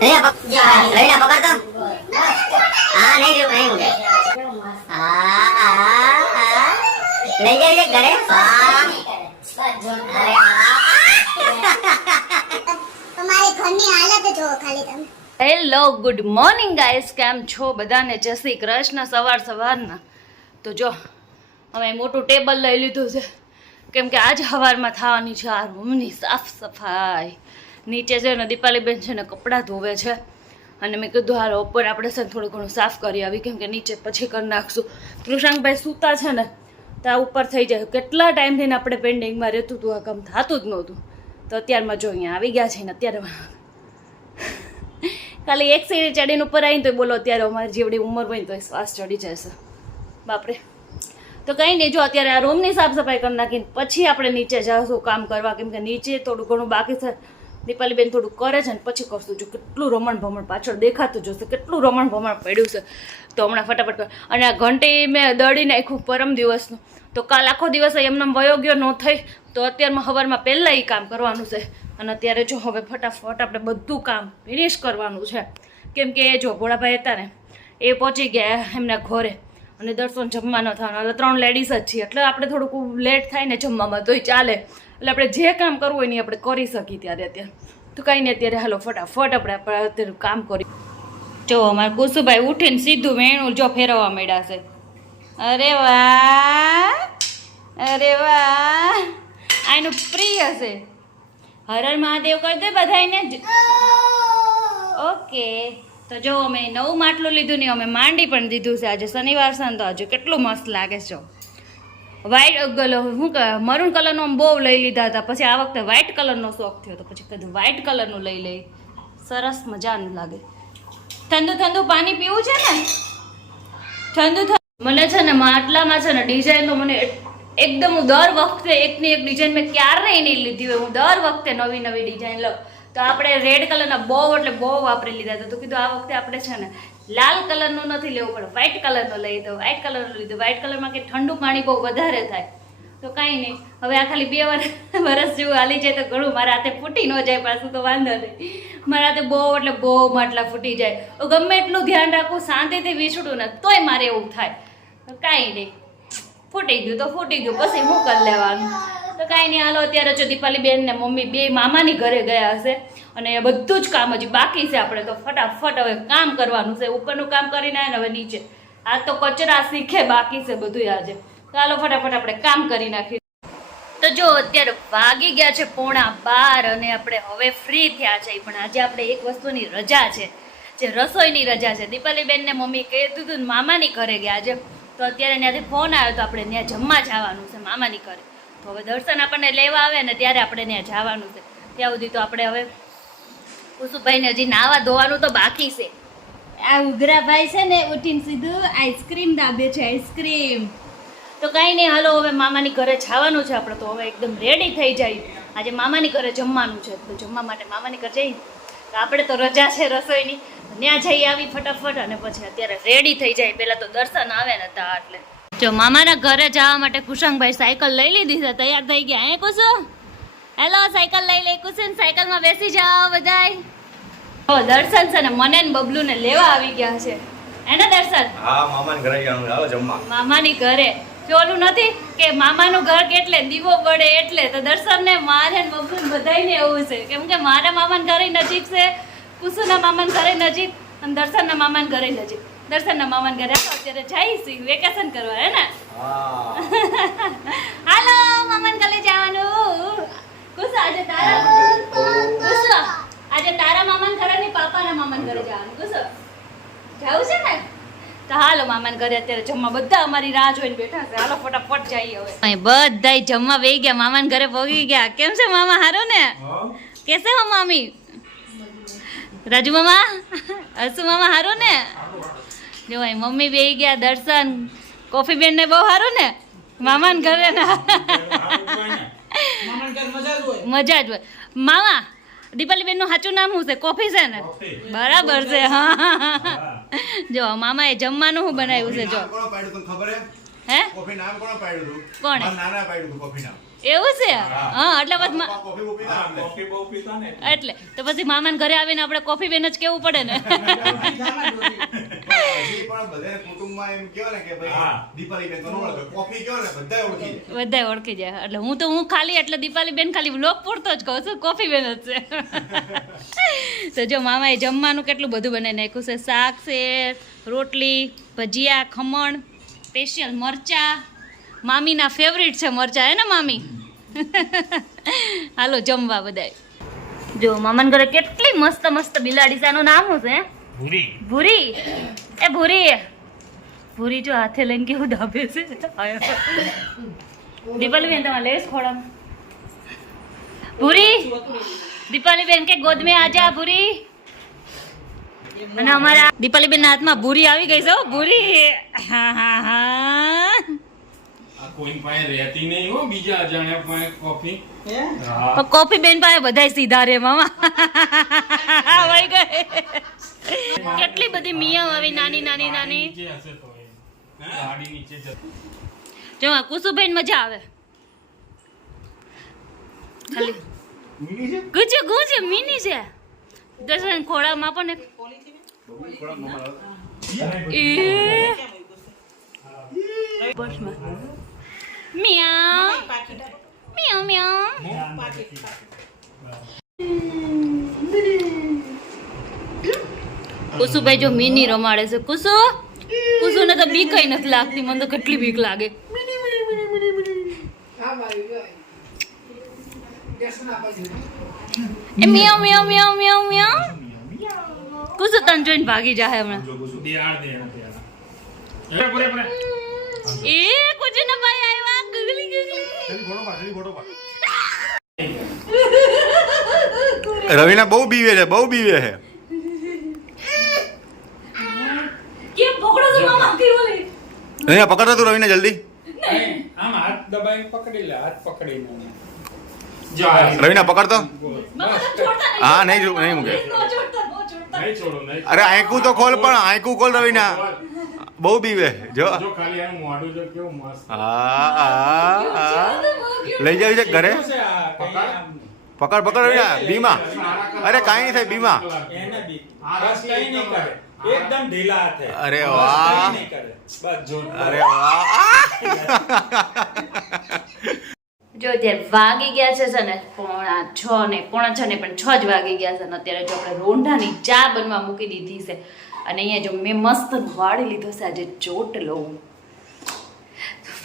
Hello good morning guys, કેમ છો બધાને? જય શ્રી કૃષ્ણ. સવારના તો જો અમે મોટું ટેબલ લઈ લીધું છે, કેમ કે આજ સવારમાં થવાની છે આ રૂમની સાફ સફાઈ. નીચે છે ને દીપાલીબેન છે ને કપડાં ધોવે છે, અને મેં કીધું હાલ ઉપર આપણે છે ને થોડું ઘણું સાફ કરી આવી, કેમ કે નીચે પછી કરી નાખશું. કૃષાંકભાઈ સૂતા છે ને ત્યાં ઉપર થઈ જાય. કેટલા ટાઈમથી આપણે પેન્ડિંગમાં રહેતું હતું, આ કામ થતું જ નહોતું. તો અત્યારમાં જો અહીંયા આવી ગયા છે ને અત્યારે ખાલી એક સીડી ચડીને ઉપર આવીને તો બોલો અત્યારે અમારી જેવડી ઉંમર હોય ને તો શ્વાસ ચડી જશે બાપરે. તો કંઈ નહીં, જો અત્યારે આ રૂમની સાફ સફાઈ કરી નાખીને પછી આપણે નીચે જઈશું કામ કરવા, કેમ કે નીચે થોડું ઘણું બાકી છે. દીપાલીબેન થોડું કરે છે ને પછી કરશું. જો કેટલું રમણ ભમણ પાછળ દેખાતું જશે, કેટલું રમણ ભમણ પડ્યું છે. તો હમણાં ફટાફટ કર. અને આ ઘંટી મેં દળી નાખ્યું પરમ દિવસનું, તો કાલ આખો દિવસ એમને વયો ગયો ન થઈ, તો અત્યારમાં સવારમાં પહેલાં એ કામ કરવાનું છે. અને અત્યારે જો હવે ફટાફટ આપણે બધું કામ ફિનિશ કરવાનું છે, કેમ કે જો ભોળાભાઈ હતા ને એ પહોંચી ગયા એમના ઘરે, અને દર્શન જમવા ન થવાનું. એટલે 3 લેડીઝ જ છીએ, એટલે આપણે થોડુંક લેટ થાય ને જમવામાં તોય ચાલે. એટલે આપણે જે કામ કરવું હોય ને આપણે કરી શકીએ અત્યારે. તો કંઈ નહીં, અત્યારે હાલો ફટાફટ આપણે અત્યારે કામ કરી. જો અમારે કુસુભાઈ ઉઠીને સીધું વેણું જો ફેરવવા માંડ્યા છે. અરે વાહ, અરે વાહ, આનું પ્રિય છે. હર હર મહાદેવ કરી દે બધાને. ઓકે, તો જો અમે નવું માટલું લીધું નહીં, અમે માંડી પણ દીધું છે. આજે શનિવાર છે ને તો આજે કેટલું મસ્ત લાગે છે. જો વ્હાઈટ શું કહે મરૂન કલરનો આમ બહુ લઈ લીધા હતા, પછી આ વખતે વ્હાઈટ કલરનો શોખ થયો, તો પછી કીધું વ્હાઈટ કલરનું લઈ સરસ મજાનું લાગે. ઠંડુ પાણી પીવું છે ને, ઠંડુ મને છે ને માટલામાં છે ને ડિઝાઇન તો મને એકદમ, હું દર વખતે એકની એક ડિઝાઇન મેં ક્યારેય નહીં લીધી હોય. હું દર વખતે નવી ડિઝાઇન લઉં. તો આપણે રેડ કલરના બહુ એટલે બહુ વાપરી લીધા હતા, તો કીધું આ વખતે આપણે છે ને લાલ કલરનું નથી લેવું પડે, વ્હાઈટ કલરનું લઈ દો. વ્હાઈટ કલરનું લીધું. વ્હાઈટ કલરમાં કે ઠંડુ પાણી બહુ વધારે થાય. તો કાંઈ નહીં, હવે આ ખાલી 2 વર્ષ જેવું હાલી જાય તો ઘણું. મારા હાથે ફૂટી ન જાય પાછું તો વાંધો નહીં. મારા હાથે બહુ એટલે બહુ માટલા ફૂટી જાય. ગમે એટલું ધ્યાન રાખું, શાંતિથી વીછડું ને તોય મારે એવું થાય. તો કાંઈ નહીં, ફૂટી ગયું તો ફૂટી ગયું, પછી શું કરી લેવાનું. તો કાંઈ નહીં, હાલો અત્યારે જો દીપાલીબેન ને મમ્મી 2 મામાની ઘરે ગયા હશે, અને એ બધું જ કામ હજી બાકી છે. આપણે તો ફટાફટ હવે કામ કરવાનું છે. ઉપરનું કામ કરીને આવે ને હવે નીચે આ તો કચરા શીખે બાકી છે બધું આજે. તો હાલો ફટાફટ આપણે કામ કરી નાખીએ. તો જો અત્યારે વાગી ગયા છે 11:15 અને આપણે હવે ફ્રી થયા છે. પણ આજે આપણે એક વસ્તુની રજા છે, જે રસોઈની રજા છે. દીપાલીબેન ને મમ્મી કહેતું હતું મામાની ઘરે ગયા આજે, તો અત્યારે ત્યાંથી ફોન આવ્યો તો આપણે ત્યાં જમવા જવાનું છે મામાની ઘરે. તો હવે દર્શન આપણને લેવા આવે ને ત્યારે આપણે ત્યાં જવાનું છે. ત્યાં સુધી તો આપણે હવે કુસુભાઈને હજી નાવા ધોવાનું તો બાકી છે. આ ઉઘરાભાઈ છે ને ઉઠીને સીધું આઈસ્ક્રીમ દાબે છે, આઈસ્ક્રીમ. તો કાંઈ નહીં, હાલો હવે મામાની ઘરે જવાનું છે આપણે. તો હવે એકદમ રેડી થઈ જાય. આજે મામાની ઘરે જમવાનું છે, તો જમવા માટે મામાની ઘરે જઈએ. તો આપણે તો રજા છે રસોઈની, ત્યાં જઈ આવી ફટાફટ, અને પછી અત્યારે રેડી થઈ જાય. પહેલાં તો દર્શન આવે ને તા એટલે. જો મામાના ઘરે જવા માટે કુશાંકભાઈ સાયકલ લઈ લીધી છે, તૈયાર થઈ ગયા. હે કુસુ, હેલો, સાયકલ લઈ કુસુન, સાયકલમાં બેસી જાઓ બધાય. ઓ દર્શન છે ને મને ને બબલુ ને લેવા આવી ગયા છે. હે ને દર્શન? હા, મામાની ઘરે જવાનું, હાલો જમવા. મામાની ઘરે ચોલું નથી કે મામાનું ઘર કેટલે દીવો બળે એટલે. તો દર્શન ને મારે ને બબલુ ને બધાયને એવું છે, કેમ કે મારા મામાના ઘરે નજીક છે, કુસુના મામાના ઘરે નજીક, અને દર્શનના મામાના ઘરે નજીક. દર્શનના મામાના ઘરે અત્યારે જઈશું વેકેશન કરવા, હે ને? હાલો મામાના ઘરે જવાનું. કુસુ આજે તારા મામાના ઘરે ની પાપાના મામાના ઘરે જવાનું. કુસુ જાવું છે ને? તો હાલો મામાના ઘરે અત્યારે જમવા બધા અમારી રાહ જોઈને બેઠા છે. હાલો ફટાફટ જઈએ હવે. બધાય જમવા બેસી ગયા, મામાના ઘરે પહોંચી ગયા. કેમ છે મામા? હારું ને? કેસે હો મામી? રાજુ મામા, હસુ મામા હારું ને? જો મમ્મી બેસી ગયા, દર્શન, કોફી બેન ને બહુ હારું ને મામાના ઘરે. મજા જ હોય. મામા દીપાલીબેન નું સાચું નામ શું છે? કોફી છે ને? બરાબર છે. હા, જો મામાએ જમવાનું શું બનાવ્યું છે? જો હે કોને? એવું છે હા એટલે પછી કોફી બોફી ના આપે. કોફી બહુ પીતા ને એટલે તો પછી મામાને ઘરે આવીને આપણે કોફી બેન જ કેવું પડે ને હજી પણ બધાને કુટુંબમાં એમ કહેવાય ને કે ભાઈ હા. દીપાલીબેન તો ન ઓળખે. કોફી કહેવાય ને બધાય ઓળખી જાય. બધાય ઓળખી જાય એટલે હું ખાલી એટલે દીપાલી બેન ખાલી વ્લોગ પૂરતો જ કહું છું કોફી બેન જ છે તો જો મામાએ જમવાનું કેટલું બધું બનાવી નાખ્યું છે શાક છે રોટલી ભજીયા ખમણ સ્પેશિયલ મરચા મામીના ફેવરિટ છે મરચા હે ને મામી હાલો જમવા બધાય જો મામાના ઘરે કેટલી મસ્ત મસ્ત બિલાડી છે આનું નામ શું છે ભૂરી ભૂરી એ ભૂરી ભૂરી જો હાથે લઈને કેવું દાબે છે દીપાલી બેન તમારે લેસ ખોડામાં ભૂરી દીપાલી બેન કે ગોદ में आजा ભૂરી અને અમારા દીપાલી બેન ના હાથમાં ભૂરી આવી ગઈ છે હો ભૂરી હા હા હા આ કોઈ પાસે રહેતી નહીં હો બીજા અજાણ્યા પાસે કોફી હા કોફી બેન પાસે બધાય સીધા રે મામા વહી ગઈ કેટલી બધી મિયાઓ આવી નાની નાની નાની નીચે હશે તો એ. ગાડી નીચે જતી જો આ કુસુબેન મજા આવે ખાલી મિની છે? ગુજે ગુજે મિની છે દર્શન ખોળામાં પણ એક એ બસમાં મિયાઉ મિયાઉ મિયાઉ કુસુભાઈ જો મિની રમાડે છે કુસુને તો બીક કઈ નથી લાગતી મને તો કેટલી બીક લાગે એ મિયાઉ મિયાઉ મિયાઉ મિયાઉ મિયાઉ કુસુ તને જોઈને ભાગી જાય હમણાં દિયાળ દે પૂરે પૂરે એ કુછ ન ભાઈ આવ્યા ગગલી ગગલી જલ્દી ફોટો પાડ, જલ્દી ફોટો પાડ. રવિના બહુ બીવે છે, બહુ બીવે છે. કેમ પકડો તો મામા કે બોલે રવિના પકડતો તું રવિના જલ્દી. આમ હાથ દબાઈને પકડી લે હાથ પકડીને જો આ રવિના પકડતો. મામા તો છોડતા નહીં હા નહીં નહીં મૂકે. નો છોડતા નહીં છોડો નહીં અરે આંકું તો ખોલ પણ આંકું ખોલ રવિના. બહુ બીવે જો. જો ખાલી આનું મોઢું જો કેવું મસ્ત લઈ જાવી છે ઘરે. શું છે આ? કંઈ આમ પકડ પકડ રવિના બીમા. અરે કાંઈ નહીં થાય બીમા. એને બી બસ કંઈ નહીં કરે એકદમ ઢીલા હાથે અરે બસ વાહ. કંઈ નહીં કરે બસ જો અરે વાહ. જો અત્યારે વાગી ગયા છે ને પોણા 6 ને પોણા 6 ને પણ 6 જ વાગી ગયા છે ને અત્યારે જો આપણે રોંઢાની ચા બનવા મૂકી દીધી છે અને અહીંયા જો મેં મસ્ત વાળી લીધો છે આજે ચોટલો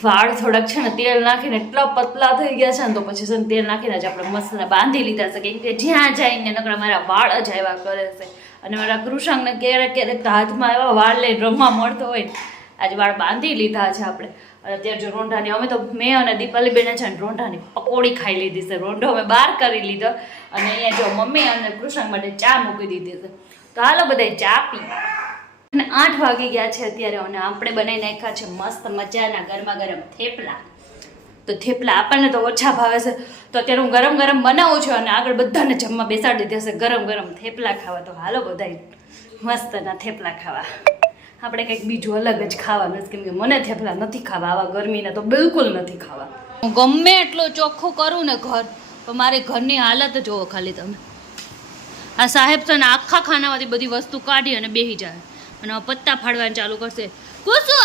વાળ થોડાક છે ને તેલ નાખીને એટલા પતલા થઈ ગયા છે ને તો પછી છે ને તેલ નાખીને જ આપણે મસ્ત બાંધી લીધા છે કેમ કે જ્યાં જઈને નકરા મારા વાળ જ આવ્યા કરે છે અને મારા કૃષાંગને ક્યારેક ક્યારેક તો હાથમાં એવા વાળ લઈને રમવા મળતો હોય ને આજે વાળ બાંધી લીધા છે આપણે અને અત્યારે જો રોંઢાની અમે તો મેં અને દીપાલી બેને છે ને રોંઢાની પકોડી ખાઈ લીધી છે રોંઢો અમે બહાર કરી લીધો અને અહીંયા જો મમ્મી અને કૃષાંગ માટે ચા મૂકી દીધી છે તો હાલો બધાય ચા પી અને 8 વાગી ગયા છે અત્યારે અને આપણે બનાવી નાખ્યા છે મસ્ત મજાના ગરમા ગરમ થેપલા તો થેપલા આપણને તો ઓછા ભાવે છે તો અત્યારે હું ગરમ ગરમ બનાવું છું અને આગળ બધાને જમવા બેસાડી દીધા છે ગરમ ગરમ થેપલા ખાવા તો હાલો બધાય મસ્તના થેપલા ખાવા આપણે કંઈક બીજું અલગ જ ખાવાનું છે કેમ કે મને થેપલા નથી ખાવા આવા ગરમીના તો બિલકુલ નથી ખાવા હું ગમે એટલું ચોખ્ખું કરું ને ઘર તો મારી ઘરની હાલત જોવો ખાલી તમે આ સાહેબ છે ને આખા ખાનામાંથી બધી વસ્તુ કાઢી અને બેસી જાય અને આ પત્તા ફાડવાનું ચાલુ કરશે કુસુ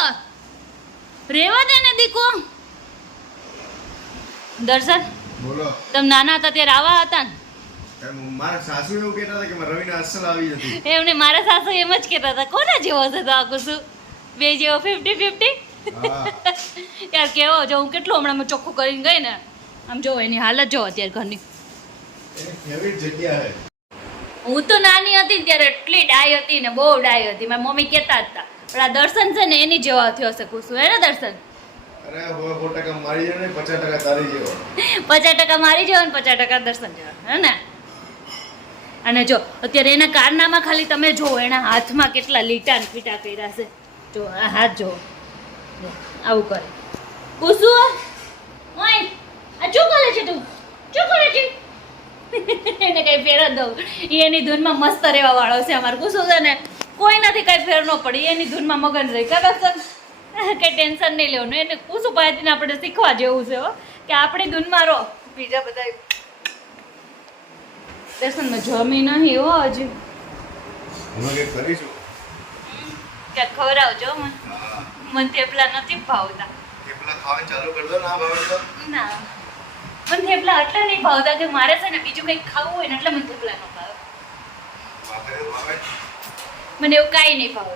રેવા દે ને દીકો દર્શન બોલો. તમે નાના હતા ત્યારે આવા હતા ને મારા સાસુ એવું કહેતા હતા કે રવિના અસલ આવી હતી. એમને મારા સાસુ એમ જ કહેતા હતા કોના જેવો છે તો આ કુસુ બે જેવો 50-50 હા. યાર કેવો જો હું કેટલું હમણાં મેં ચોખ્ખું કરીને ગઈ ને આમ જો એની હાલત જો અત્યારે ઘરની એની ફેવરિટ જગ્યા છે. હું તો નાની હતી ને ત્યારે એટલી ડાય હતી ને બહુ ડાય હતી મારી મમ્મી કહેતા હતા પણ આ દર્શન છે ને એની જેવા થયો હશે કુસુ હે ને દર્શન અરે 100% મારી જેવો ને 50% તારી જેવો. 50% મારી જેવા ને 50% દર્શન જેવા હે ને અને જો અત્યારે એના કારનામાં ખાલી તમે જો એના હાથમાં કેટલા લીટા ને પીટા કર્યા છે જો આ હાથ જો આવું કરે કુસુ ઓય આ શું કરે છે તું શું કરે છે એને કઈ ફેર જ દઉં એ એની ધૂનમાં મસ્ત રહેવા વાળો છે અમારે કુસુ છે ને કોઈ નથી કઈ ફેર ન પડી એની ધૂનમાં મગન રહી કદાચ કઈ ટેન્શન નહીં લેવાનું એને કુસુ પાસેથી આપણે શીખવા જેવું છે હો કે આપણી ધૂનમાં રહો, બીજા બધા દર્શનમાં જમી નહીં હો હજી. અમે કંઈક કરીશું. ક્યાંક ખવડાવજો મને. મને થેપલા નથી ભાવતા. થેપલા ખાવાનું ચાલુ કરી દો, ના ભાવે તો. ના, મને થેપલા એટલે નહીં ભાવતા કે મારે છે ને બીજું કંઈક ખાવું હોય ને એટલે મને થેપલા ન ભાવે. ભાવે. મને એવું કાંઈ નહીં ભાવે.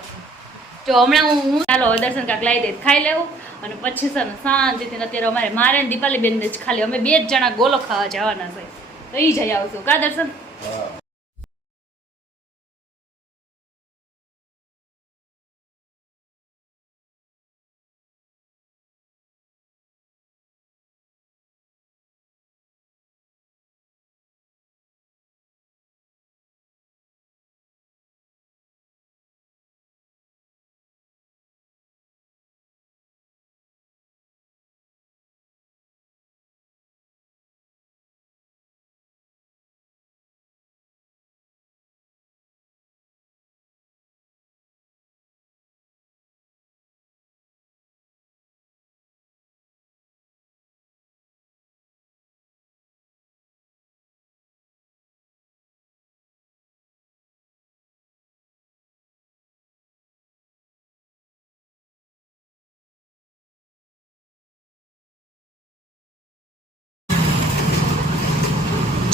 જો હમણાં હું ચાલો દર્શન કાંક લાવી દે ખાઈ લેવું અને પછી છે ને શાંતિથી અત્યારે મારે ને દીપાલી બેન જ ખાલી અમે 2 જ જણા ગોલો ખાવા જવાના છે, તો એ જઈ આવશું કા દર્શન. હા.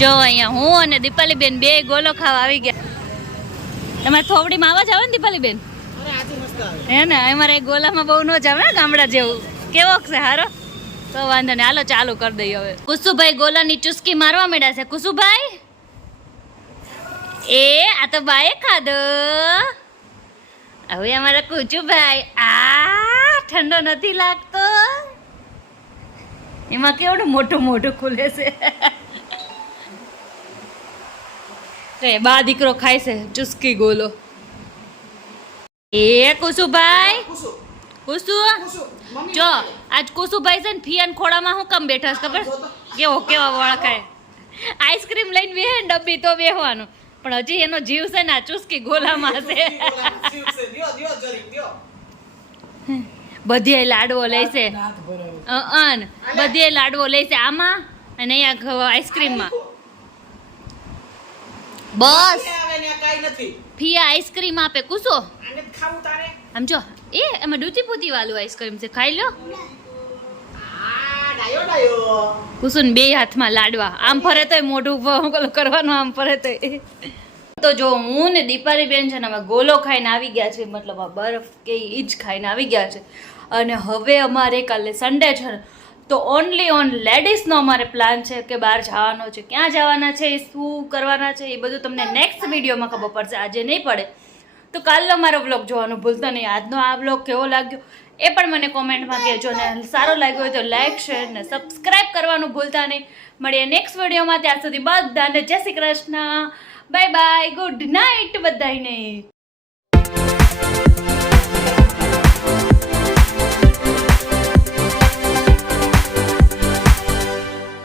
જો અહીંયા હું અને દીપાલી બેન 2 ગોલો ખાવા આવી ગયા. તમારે થોબડીમાં આવા જ આવે ને દીપાલી બેન? હે ને, અમારે ગોલામાં બહુ ન જ આવે ને ગામડા જેવું. કેવો છે હારો? તો વાંધો નહીં, હાલો ચાલુ કરી દઈએ હવે. કુસુભાઈ ગોલાની ચુસ્કી મારવા માંડ્યા છે. કુસુભાઈ આ તો બાએ ખાધો. હવે અમારા કુચુભાઈ ઠંડો નથી લાગતો. એમાં કેવડું મોટું મોટું ખુલે છે. બા દીકરો ખાય છે ચુસ્કી ગોલો. કુસુભાઈ, કુસુ જો આજ કુસુભાઈ છે ને ફિયાન ખોડામાં હું કેમ બેઠા છે ખબર? કેવા વળખાય. આઈસ્ક્રીમ લઈને બેહે ને ડબ્બી તો બેહવાનું, પણ હજી એનો જીવ છે ને આ ચુસ્કી ગોલામાં છે. બધી લાડવો લે છે, બધી લાડવો લે છે આમાં અને અહીંયા આઈસ્ક્રીમમાં. બસ ફિયા આઈસ્ક્રીમ આપે કુસો. આમ જો એમાં ડૂચી પૂતી વાળું આઈસ્ક્રીમ છે, ખાઈ લો. કુસુન 2 હાથમાં લાડવા, આમ ફરે તોય મોઢું કરવાનું, આમ ફરે તોય. તો જો હું ને દીપાલી બેન છે ને અમે ગોલો ખાઈને આવી ગયા છે, મતલબ આ બરફ કે ઈ જ ખાઈને આવી ગયા છે. અને હવે અમારે કાલે સન્ડે છે ને, તો ઓનલી ઓન લેડીઝનો અમારે પ્લાન છે કે બહાર જવાનો છે. ક્યાં જવાના છે, શું કરવાના છે, એ બધું તમને નેક્સ્ટ વિડીયોમાં ખબર પડશે, આજે નહીં પડે. તો કાલનો મારો વ્લોગ જોવાનું ભૂલતા નહીં. આજનો આ વ્લોગ કેવો લાગ્યો એ પણ મને કોમેન્ટમાં કહેજો ને સારો લાગ્યો હોય તો લાઈક, શેર ને સબસ્ક્રાઈબ કરવાનું ભૂલતા નહીં. મળીએ નેક્સ્ટ વિડીયોમાં. ત્યાં સુધી બધાને જય Shri Krishna, bye bye, good night બધાને.